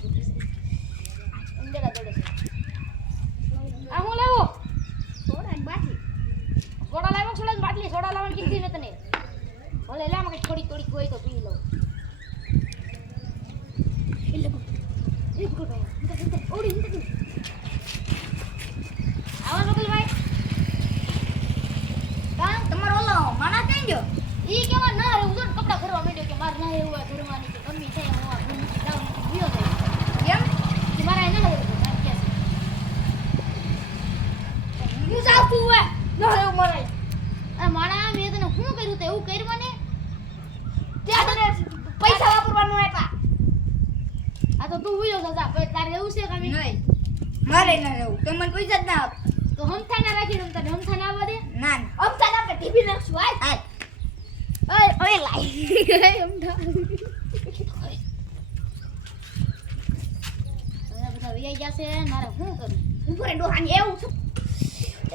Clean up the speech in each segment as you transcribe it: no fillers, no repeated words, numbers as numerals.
અંદર દડે છે આ હું લાવો સોડાની બાટલી સોડા લાવો સોડાની બાટલી સોડા લાવવાની કીધી મેં તને ભલે લે મને થોડી થોડી કોઈ તો પી લઉં એક કો ભાઈ ઓડી આવા મોકલ ભાઈ કાં તમારો ઓલો માણા ક્યાં ગયો ઈ કેવા ના રે ઉજણ કપડા ભરવા માંડ્યો કે માર ના એવું ઘરવાની કે ગમી થાય હું આ ઘર જાવ ગયો થાય કેમ કે મારા એને લાગે કે હું જાવ તું હે ના એવું મરાય આ માણા મેં તને શું કર્યું તે એવું કર્યું ને ત્યાં તને પૈસા વાપરવાનું આપ્યા આ તો તું ઉયો સજા પણ તારે એવું છે કામી નહીં મારે ના રહેવું તો મને પૈસા જ ના આપ તો હમથા ના રાખી દઉં તને હમથા ના આવવા દે ના ના અમથા ના ટીવી નાખશું હાલ ઓય લાઈ હમથા હવે બધા વિયાઈ જશે મારે શું કરું ઉપર ડોહાની એવું છે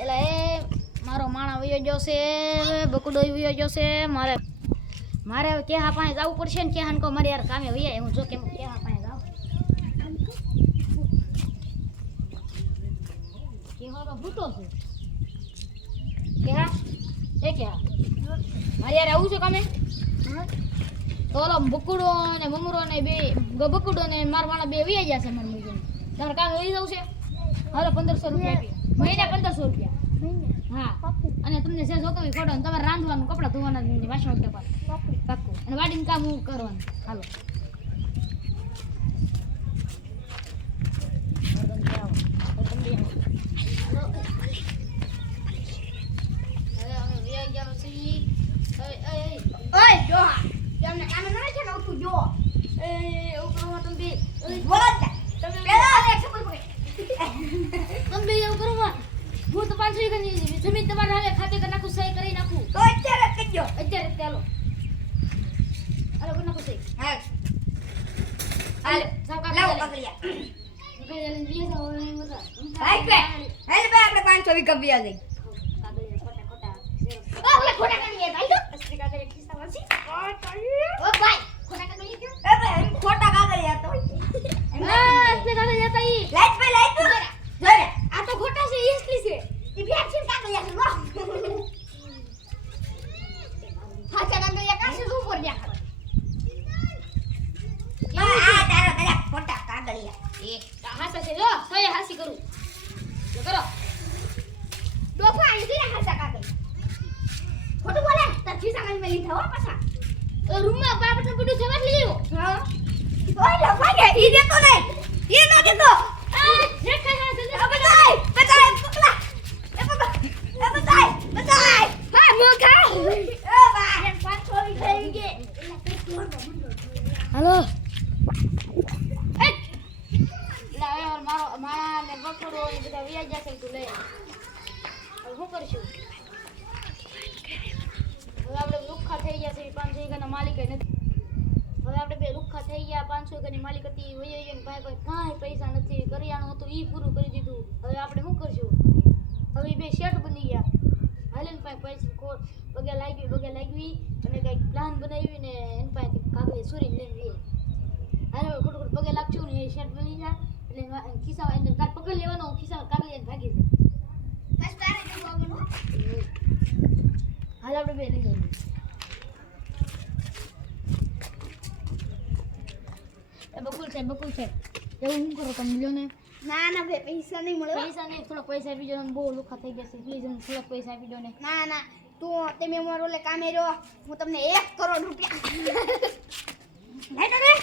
એટલે એ મારો માણા વયો ગયો છે બકુડો વયો ગયો છે મારે હવે કેહા પાસે જવું પડશે ને કેહાન કો મારે યાર કામે વૈયા હું જો કે કેહા પાસે જાવ કેહા તો ભૂતો છે કેહા એ કેહા મારે યાર આવું છે કામે તો ઓલો બકુડો ને મમરો ને બે બકુડો ને માર માણા બે વૈયા જશે માર મુજબ તમારે કામે વહી જવું છે હાલો 1500 રૂપિયા આપી મહિને 1500 રૂપિયા હા અને તમને જે જોતો હોય ખોડો તમારે રાંધવાનું કપડા ધોવાના ને વાસણ ઉટકવાનું પાક્કું અને વાડીનું કામ હું કરવાનું હાલો હવે અમે વ્યાઈ ગયા છીએ ઓય ડોહા તમને કામે ન છે ને તું જો એ ઉપરમાં તમે બોલો તમે પેલા એક સપોર્ટ પકડ તમે એવું કરો હું તો 500 કરી જમીન તમારે હાલે ખાતે કરી નાખું સહી કરી નાખું તો અત્યારે કીજો અત્યારે ચાલો હાલો કરી નાખું સહી હાલ હાલ સાવ લાવો કાગળ પકડ્યા ભાઈ બે હેલ બે આપણે 500 વીઘા વ્યા લઈ ઓલે ખોટા કરીએ ભાઈ તો અસલી કાગળ ખિસ્સા વાસી ઓ ભાઈ ખોટા કાગળ એ ભાઈ ખોટા કાગળ તો લાઈટ પે લાઈટ જોરે આ તો ખોટા છે ઈસલી છે ઈ વેક્સિન કાગળ છે લો હાચા કાગળ કાશે ઉપર દેખાડો આ તારા પેલા ખોટા કાગળિયા એ હાસા છે જો સહી હાસી કરું જો કરો ડોફા અહીં થી હાચા કાગળ ખોટું બોલે તાર ખિસ્સા કાગળ મે લીધા હો પાછા રૂમમાં બાપને બધું જવા લઈ આવ્યો હા ઓય લો ભાગે ઈ દેતો નહીં ઈ ન દેતો હાલો મારો મારા ને બકરો એ બધા વ્યાજ જશે તું લે હવે શું કરશું હવે આપણે લુખ્ખા થઈ ગયા છે 500 વીઘાના માલિક નથી હવે આપણે બે લુખ્ખા થઈ ગયા 500 વીઘાની માલિક હતી વૈયા ને ભાઈ ભાઈ કાંઈ પૈસા નથી કરિયાણું હતું ઈ પૂરું કરી દીધું હવે આપણે શું કરશું હવે બે શેઠ બની ગયા હાલેન પાસે પૈસા ખોટ બગે લાગવી અને કંઈક પ્લાન બનાવી ને એન પાસેથી કાગળે સુરી લઈને લઈએ હાલે ખોટું પગે લાગશું ને એ શેઠ બની જાય એટલે ખિસ્સા એને તાર પકડ લેવાનો ખિસ્સા કાગળ એને ભાગી જાય બસ તારે તો બોગનો હાલ આપણે બે લઈ જઈએ બકુલ છે એવું શું કરો તમે લ્યો ને ના ના બે પૈસા નહીં મળે પૈસા નહીં થોડા પૈસા આપી દો ને બહુ લુખા થઈ ગયા છે પ્લીઝ થોડા પૈસા આપી દો ને ના ના તું તમે મારો લે કામે રહ્યો હું તમને 1 કરોડ રૂપિયા નહીં તો ને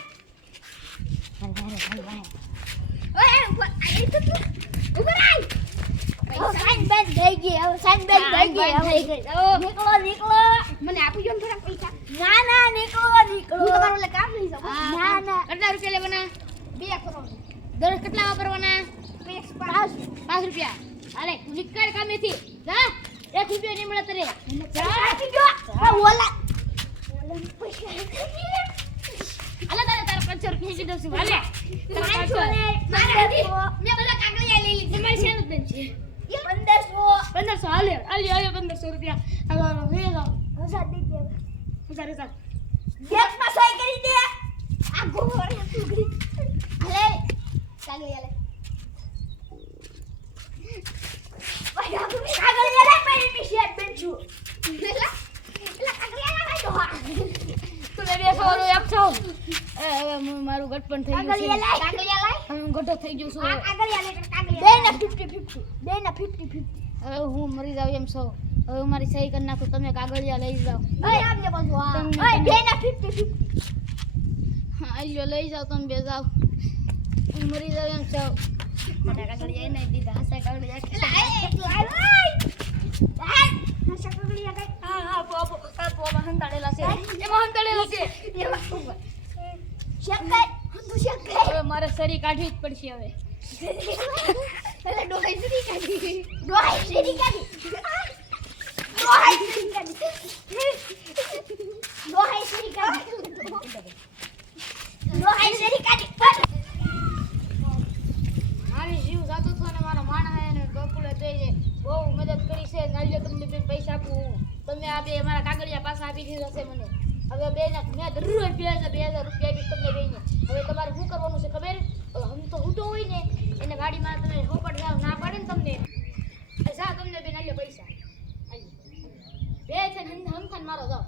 ઓય આઈ તો તું ઉભર આઈ સાઈન બેન થઈ ગઈ હવે સાઈન બેન થઈ ગઈ નીકળો મને આપી જો ને થોડા પૈસા ના નીકળો હું તમારો લે કામ લઈ જાઉં ના કેટલા રૂપિયા લેવાના 2 કરોડ દર કેટલા વાપરવાના 5 રૂપિયા હાલે નીકળ કામેથી જા 1 રૂપિયા નહીં મળે તને આપી જો ઓલા પૈસા હાલે તારા 500 રૂપિયા દઉં છું હાલે મારે મેં બધા કાગળિયા લઈ લીધી તમારી શેનું બેન છે 1500 હાલે 1500 રૂપિયા હાલો લઈ જાઓ 1000 ગેસમાં સહી કરી દે આ ગોળે સુગડી હાલે કાગળી હાલે ભાઈ આપણે કાગળી હાલે પછી પીછે બેઠું એલા કાગળી હાલે તો હા તમે બે સોરો એક છો હવે મારું ગટપણ થઈ ગયું છે કાગળી હાલે હવે હું ગટો થઈ ગયો છું કાગળી હાલે બેના 50-50 બેના 50-50 હવે હું મરી જાવ એમ છો હવે હું મારી સહી કરી નાખું તમે કાગળિયા લઈ જાઓ ઓય આમને પાછું હા ઓય બેના 50-50 હા આલ્યો લઈ જાઓ તમે બે જાઓ હું મરી જાવ એમ છો મને કાગળિયા નહીં દીધા હશે કાગળિયા એલા હસા કાગળી હાલે હા પોમાં હંતાડેલા છે એમાં હંતાડેલા છે શેકાય હંતુ શેકાય હવે મારે સરી કાઢવી જ પડશે હવે એલા ડોહાઈ સરી કાઢી ડોહાઈ સરી કાઢી ડોહાઈ સરી કાઢી ડોહાઈ સરી કાઢી ડોહાઈ સરી કાઢી મારી જીવ જાતો હતો ને મારા માણસ અને બકુલે તો બહુ મદદ કરી છે નાલ્યો તમને બેન પૈસા આપું હું. તમે આ બે મારા કાગળિયા પાછા આપી દીધા છે મને હવે બેન મેં દરરોજ 2000 રૂપિયા આપીશ તમને બેને હવે તમારે શું કરવાનું છે ખબર હમ તો હુતો હોય ને એને ગાડીમાં તમે હોપટ જાવ ના પાડે ને તમને જા તમને બેન આલ્યો પૈસા આલ્યો બે છે ને હમથાન મારો જાઓ